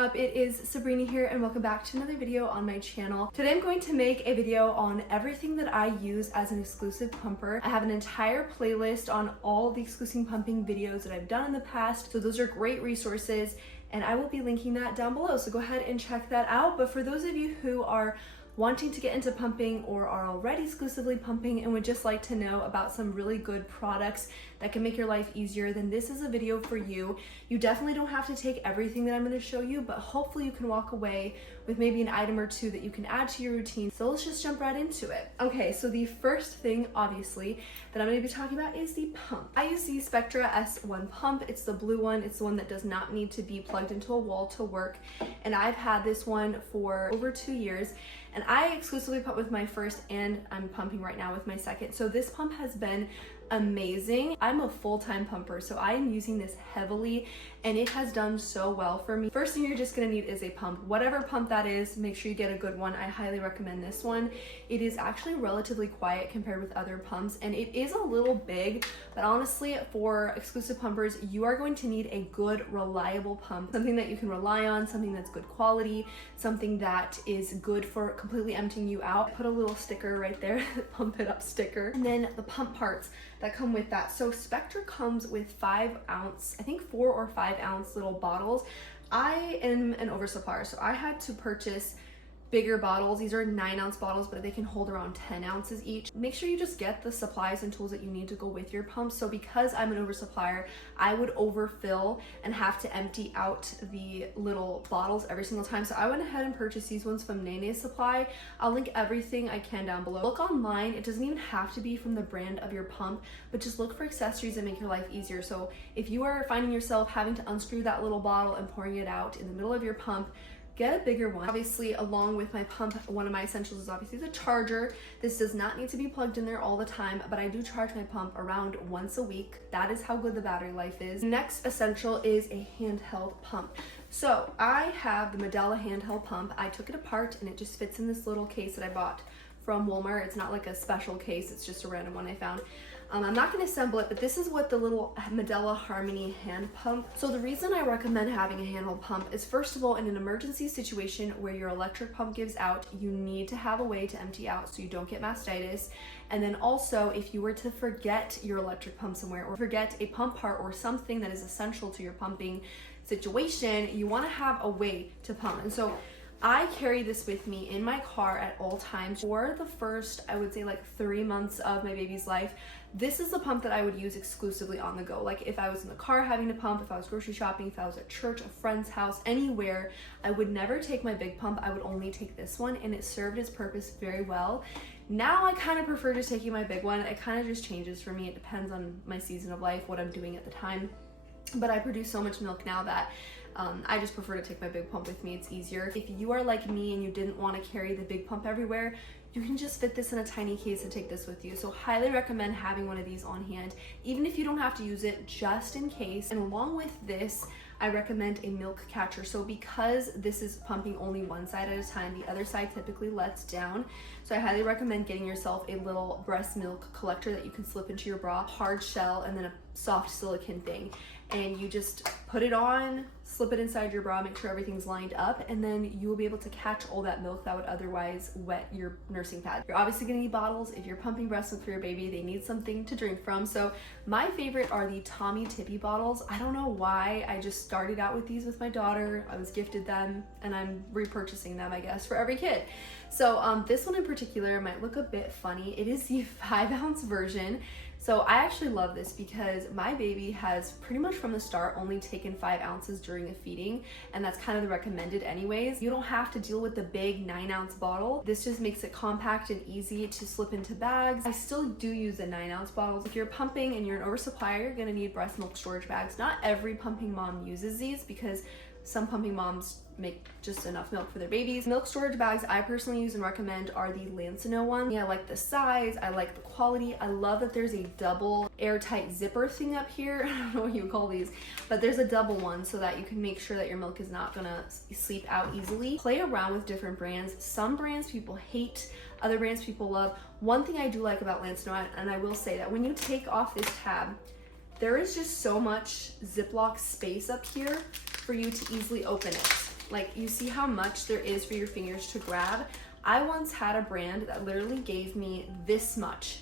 up? It is Sabrina here and welcome back to another video on my channel. Today I'm going to make a video on everything that I use as an exclusive pumper. I have an entire playlist on all the exclusive pumping videos that I've done in the past, so those are great resources and I will be linking that down below, so go ahead and check that out. But for those of you who are wanting to get into pumping or are already exclusively pumping and would just like to know about some really good products that can make your life easier, then this is a video for you. You definitely don't have to take everything that I'm going to show you, but hopefully you can walk away with maybe an item or two that you can add to your routine. So let's just jump right into it. Okay, so the first thing obviously that I'm going to be talking about is the pump. I use the Spectra S1 pump. It's the blue one. It's the one that does not need to be plugged into a wall to work, and I've had this one for over 2 years. And I exclusively pump with my first, and I'm pumping right now with my second. So this pump has been amazing. I'm a full-time pumper, so I am using this heavily and it has done so well for me. First thing you're just gonna need is a pump. Whatever pump that is, make sure you get a good one. I highly recommend this one. It is actually relatively quiet compared with other pumps, and it is a little big, but honestly, for exclusive pumpers, you are going to need a good, reliable pump. Something that you can rely on, something that's good quality, something that is good for completely emptying you out. Put a little sticker right there, pump it up sticker. And then the pump parts that come with that. So Spectra comes with 5 ounce, I think 4 or 5 ounce little bottles. I am an oversupplier, so I had to purchase bigger bottles. These are 9 ounce bottles, but they can hold around 10 ounces each. Make sure you just get the supplies and tools that you need to go with your pump. So because I'm an oversupplier, I would overfill and have to empty out the little bottles every single time. So I went ahead and purchased these ones from Nene Supply. I'll link everything I can down below. Look online. It doesn't even have to be from the brand of your pump, but just look for accessories that make your life easier. So if you are finding yourself having to unscrew that little bottle and pouring it out in the middle of your pump, get a bigger one. Obviously, along with my pump, one of my essentials is obviously the charger. This does not need to be plugged in there all the time, but I do charge my pump around once a week. That is how good the battery life is. Next essential is a handheld pump. So I have the Medela handheld pump. I took it apart and it just fits in this little case that I bought from Walmart. It's not like a special case, it's just a random one I found. I'm not going to assemble it, but this is what the little Medela Harmony hand pump. So the reason I recommend having a handheld pump is, first of all, in an emergency situation where your electric pump gives out, you need to have a way to empty out so you don't get mastitis. And then also, if you were to forget your electric pump somewhere or forget a pump part or something that is essential to your pumping situation, you want to have a way to pump. And so I carry this with me in my car at all times. For the first, I would say like 3 months of my baby's life, this is the pump that I would use exclusively on the go. Like if I was in the car having to pump, if I was grocery shopping, if I was at church, a friend's house, anywhere, I would never take my big pump. I would only take this one, and it served its purpose very well. Now I kind of prefer just taking my big one. It kind of just changes for me. It depends on my season of life, what I'm doing at the time. But I produce so much milk now that I just prefer to take my big pump with me. It's easier. If you are like me and you didn't want to carry the big pump everywhere, you can just fit this in a tiny case and take this with you. So highly recommend having one of these on hand, even if you don't have to use it, just in case. And along with this, I recommend a milk catcher. So because this is pumping only one side at a time, the other side typically lets down. So I highly recommend getting yourself a little breast milk collector that you can slip into your bra, hard shell, and then a soft silicone thing. And you just put it on, slip it inside your bra, make sure everything's lined up, and then you will be able to catch all that milk that would otherwise wet your nursing pad. You're obviously gonna need bottles. If you're pumping breast milk for your baby, they need something to drink from. So my favorite are the Tommy Tippy bottles. I don't know why, I just started out with these with my daughter. I was gifted them and I'm repurchasing them, I guess, for every kid. So this one in particular might look a bit funny. It is the 5 ounce version. So I actually love this because my baby has pretty much from the start only taken 5 ounces during a feeding, and that's kind of the recommended anyways. You don't have to deal with the big 9 ounce bottle. This just makes it compact and easy to slip into bags. I still do use the 9 ounce bottles. If you're pumping and you're an oversupplier, you're gonna need breast milk storage bags. Not every pumping mom uses these because some pumping moms make just enough milk for their babies. Milk storage bags I personally use and recommend are the Lansinoh one. Yeah, I like the size, I like the quality. I love that there's a double airtight zipper thing up here. I don't know what you would call these, but there's a double one so that you can make sure that your milk is not gonna seep out easily. Play around with different brands. Some brands people hate, other brands people love. One thing I do like about Lansinoh, and I will say that when you take off this tab, there is just so much Ziploc space up here for you to easily open it. Like, you see how much there is for your fingers to grab? I once had a brand that literally gave me this much,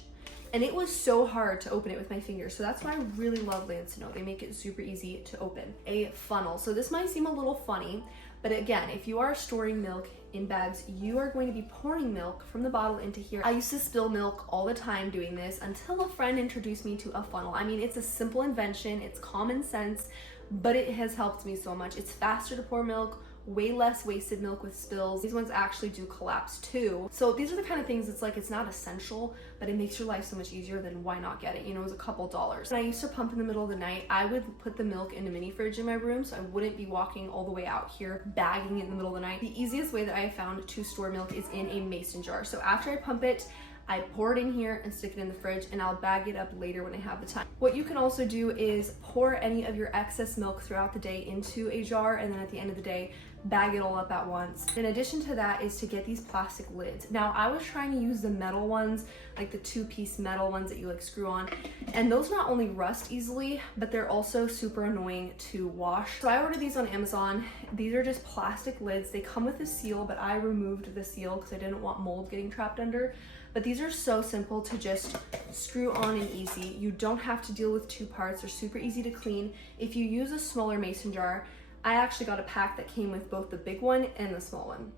and it was so hard to open it with my fingers. So that's why I really love Lansinoh. They make it super easy to open. A funnel. So this might seem a little funny, but again, if you are storing milk in bags, you are going to be pouring milk from the bottle into here. I used to spill milk all the time doing this until a friend introduced me to a funnel. I mean, it's a simple invention, it's common sense, but it has helped me so much. It's faster to pour milk, way less wasted milk with spills. These ones actually do collapse too. So these are the kind of things, it's like, it's not essential, but it makes your life so much easier, then why not get it? You know, it was a couple dollars. When I used to pump in the middle of the night, I would put the milk in a mini fridge in my room, so I wouldn't be walking all the way out here bagging it in the middle of the night. The easiest way that I found to store milk is in a mason jar. So after I pump it, I pour it in here and stick it in the fridge, and I'll bag it up later when I have the time. What you can also do is pour any of your excess milk throughout the day into a jar, and then at the end of the day, bag it all up at once. In addition to that is to get these plastic lids. Now, I was trying to use the metal ones, like the 2-piece metal ones that you like screw on, and those not only rust easily, but they're also super annoying to wash. So I ordered these on Amazon. These are just plastic lids. They come with a seal, but I removed the seal because I didn't want mold getting trapped under. But these are so simple to just screw on and easy. You don't have to deal with 2 parts. They're super easy to clean. If you use a smaller mason jar, I actually got a pack that came with both the big one and the small one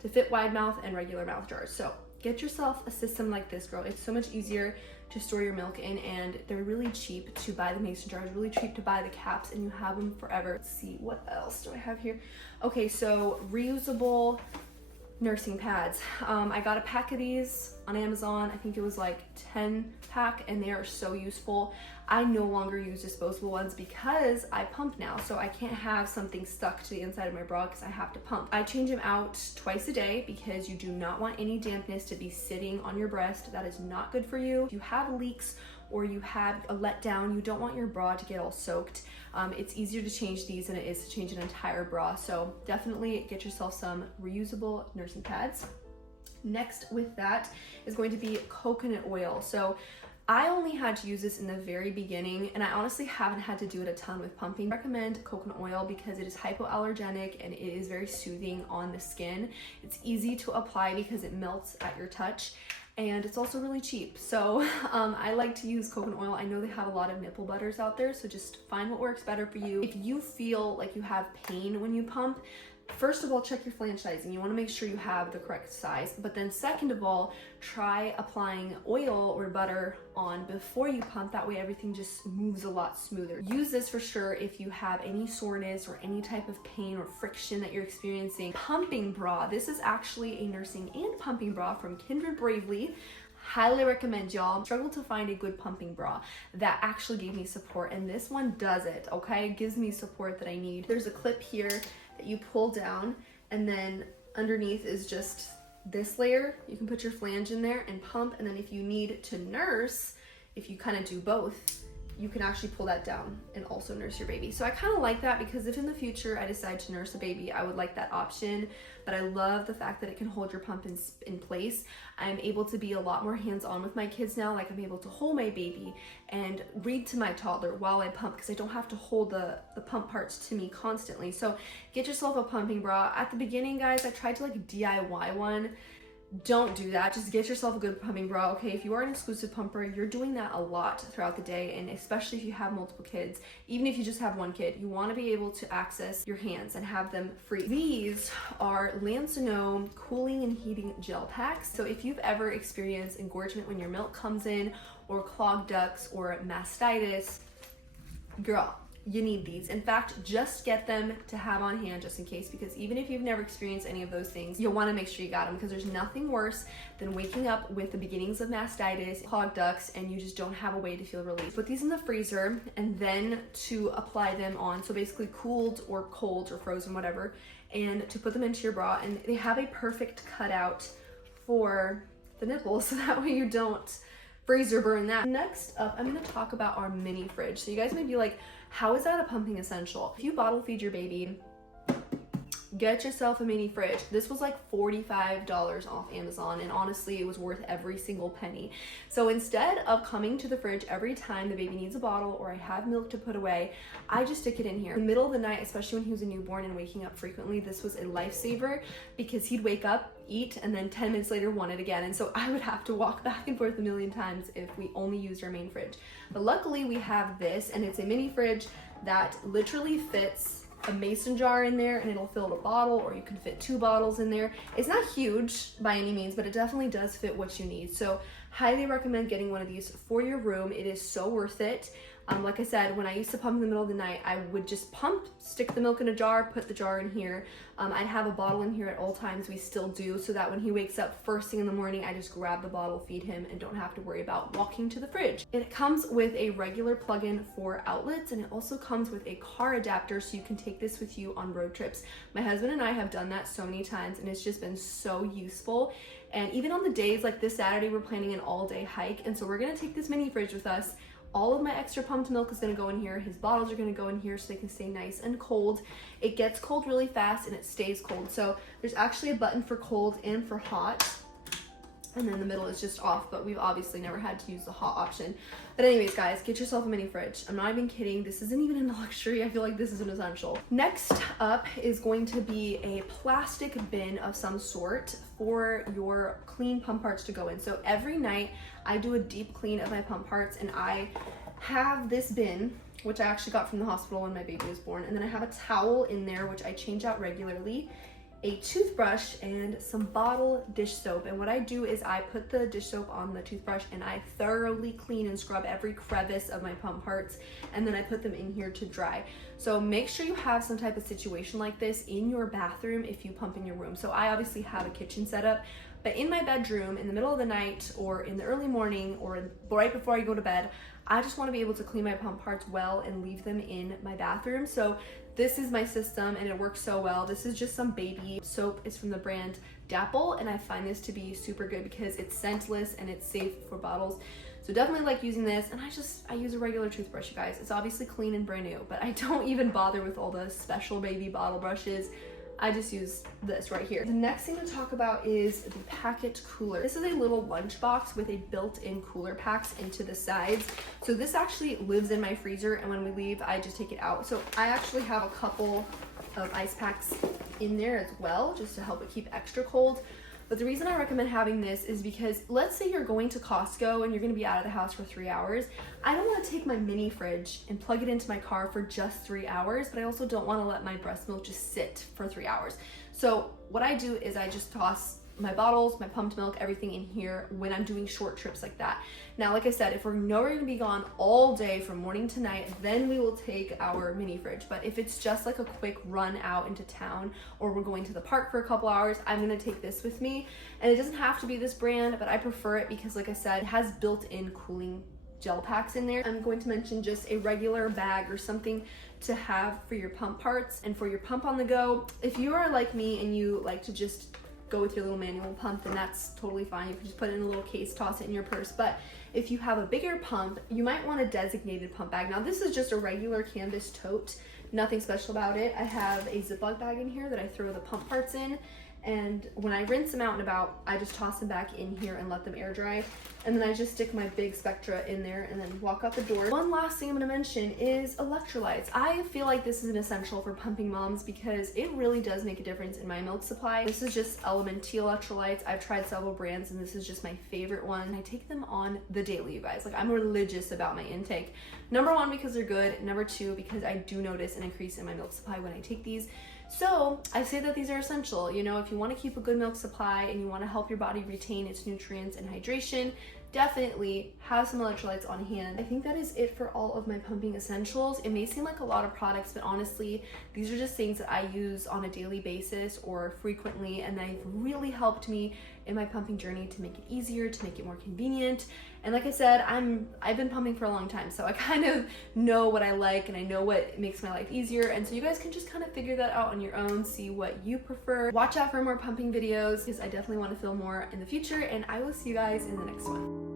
to fit wide mouth and regular mouth jars. So get yourself a system like this, girl. It's so much easier to store your milk in, and they're really cheap to buy the mason jars, really cheap to buy the caps, and you have them forever. Let's see, what else do I have here? Okay, so reusable nursing pads. I got a pack of these on Amazon. I think it was like 10 pack, and they are so useful. I no longer use disposable ones because I pump now, so I can't have something stuck to the inside of my bra because I have to pump. I change them out twice a day because you do not want any dampness to be sitting on your breast. That is not good for you. If you have leaks or you have a letdown, you don't want your bra to get all soaked. It's easier to change these than it is to change an entire bra, so definitely get yourself some reusable nursing pads. Next with that is going to be coconut oil. So I only had to use this in the very beginning, and I honestly haven't had to do it a ton with pumping. I recommend coconut oil because it is hypoallergenic and it is very soothing on the skin. It's easy to apply because it melts at your touch, and it's also really cheap. So I like to use coconut oil. I know they have a lot of nipple butters out there, so just find what works better for you. If you feel like you have pain when you pump, first of all, check your flange sizing. You want to make sure you have the correct size. But then second of all, try applying oil or butter on before you pump. That way everything just moves a lot smoother. Use this for sure if you have any soreness or any type of pain or friction that you're experiencing. Pumping bra. This is actually a nursing and pumping bra from Kindred Bravely. Highly recommend, y'all. Struggled to find a good pumping bra that actually gave me support, and this one does it, okay? It gives me support that I need. There's a clip here that you pull down, and then underneath is just this layer. You can put your flange in there and pump, and then if you need to nurse, if you kind of do both, you can actually pull that down and also nurse your baby. So I kind of like that because if in the future I decide to nurse a baby, I would like that option. But I love the fact that it can hold your pump in place. I'm able to be a lot more hands-on with my kids now. Like, I'm able to hold my baby and read to my toddler while I pump because I don't have to hold the pump parts to me constantly. So get yourself a pumping bra. At the beginning, guys, I tried to like DIY one. Don't do that. Just get yourself a good pumping bra, okay? If you are an exclusive pumper, you're doing that a lot throughout the day, and especially if you have multiple kids. Even if you just have one kid, you want to be able to access your hands and have them free. These are Lansinoh cooling and heating gel packs. So if you've ever experienced engorgement when your milk comes in, or clogged ducts, or mastitis, girl, you need these. In fact, just get them to have on hand just in case, because even if you've never experienced any of those things, you'll want to make sure you got them, because there's nothing worse than waking up with the beginnings of mastitis, clogged ducts, and you just don't have a way to feel relief. Put these in the freezer and then to apply them on, so basically cooled or cold or frozen, whatever, and to put them into your bra. And they have a perfect cutout for the nipples, so that way you don't freezer burn that. Next up, I'm going to talk about our mini fridge. So you guys may be like, how is that a pumping essential? If you bottle feed your baby, get yourself a mini fridge. This was like $45 off Amazon, and honestly it was worth every single penny. So instead of coming to the fridge every time the baby needs a bottle or I have milk to put away, I just stick it in here. In the middle of the night, especially when he was a newborn and waking up frequently, this was a lifesaver because he'd wake up, eat, and then 10 minutes later want it again. And so I would have to walk back and forth a million times if we only used our main fridge. But luckily we have this, and it's a mini fridge that literally fits a mason jar in there and it'll fill a bottle, or you can fit 2 bottles in there. It's not huge by any means, but it definitely does fit what you need. So highly recommend getting one of these for your room. It is so worth it. Like I said, when I used to pump in the middle of the night, I would just pump, stick the milk in a jar, put the jar in here. I'd have a bottle in here at all times. We still do, so that when he wakes up first thing in the morning, I just grab the bottle, feed him, and don't have to worry about walking to the fridge. It comes with a regular plug-in for outlets, and it also comes with a car adapter, so you can take this with you on road trips. My husband and I have done that so many times, and it's just been so useful. And even on the days like this Saturday, we're planning an all-day hike, and so we're gonna take this mini fridge with us. All of my extra pumped milk is gonna go in here. His bottles are gonna go in here so they can stay nice and cold. It gets cold really fast and it stays cold. So there's actually a button for cold and for hot. And then the middle is just off, but we've obviously never had to use the hot option. But anyways, guys, get yourself a mini fridge. I'm not even kidding. This isn't even a luxury. I feel like this is an essential. Next up is going to be a plastic bin of some sort for your clean pump parts to go in. So every night I do a deep clean of my pump parts, and I have this bin, which I actually got from the hospital when my baby was born. And then I have a towel in there, which I change out regularly, a toothbrush, and some bottle dish soap. And what I do is I put the dish soap on the toothbrush and I thoroughly clean and scrub every crevice of my pump parts, and then I put them in here to dry. So make sure you have some type of situation like this in your bathroom if you pump in your room. So I obviously have a kitchen setup, but in my bedroom in the middle of the night or in the early morning or right before I go to bed, I just want to be able to clean my pump parts well and leave them in my bathroom. So this is my system and it works so well. This is just some baby soap. It's from the brand Dapple, and I find this to be super good because it's scentless and it's safe for bottles. So definitely like using this. And I use a regular toothbrush, you guys. It's obviously clean and brand new, but I don't even bother with all the special baby bottle brushes. I just use this right here. The next thing to talk about is the packet cooler. This is a little lunch box with a built-in cooler packs into the sides. So this actually lives in my freezer, and when we leave, I just take it out. So I actually have a couple of ice packs in there as well, just to help it keep extra cold. But the reason I recommend having this is because let's say you're going to Costco and you're gonna be out of the house for 3 hours. I don't wanna take my mini fridge and plug it into my car for just 3 hours, but I also don't wanna let my breast milk just sit for 3 hours. So what I do is I just toss my bottles, my pumped milk, everything in here when I'm doing short trips like that. Now, like I said, if we're gonna be gone all day from morning to night, then we will take our mini fridge. But if it's just like a quick run out into town, or we're going to the park for a couple hours, I'm gonna take this with me. And it doesn't have to be this brand, but I prefer it because, like I said, it has built-in cooling gel packs in there. I'm going to mention just a regular bag or something to have for your pump parts and for your pump on the go. If you are like me and you like to just go with your little manual pump, then that's totally fine. You can just put it in a little case, toss it in your purse. But if you have a bigger pump, you might want a designated pump bag. Now this is just a regular canvas tote, nothing special about it. I have a Ziploc bag in here that I throw the pump parts in, and when I rinse them out and about, I just toss them back in here and let them air dry. And then I just stick my big Spectra in there and then walk out the door. One last thing I'm gonna mention is electrolytes. I feel like this is an essential for pumping moms because it really does make a difference in my milk supply. This is just Element T electrolytes. I've tried several brands and this is just my favorite one. I take them on the daily, you guys. Like, I'm religious about my intake. Number one, because they're good. Number two, because I do notice an increase in my milk supply when I take these. So I say that these are essential. You know, if you want to keep a good milk supply and you want to help your body retain its nutrients and hydration, definitely have some electrolytes on hand. I think that is it for all of my pumping essentials. It may seem like a lot of products, but honestly, these are just things that I use on a daily basis or frequently, and they've really helped me in my pumping journey to make it easier, to make it more convenient. And like I said, I've been pumping for a long time, so I kind of know what I like and I know what makes my life easier. And so you guys can just kind of figure that out on your own, see what you prefer. Watch out for more pumping videos because I definitely want to film more in the future, and I will see you guys in the next one.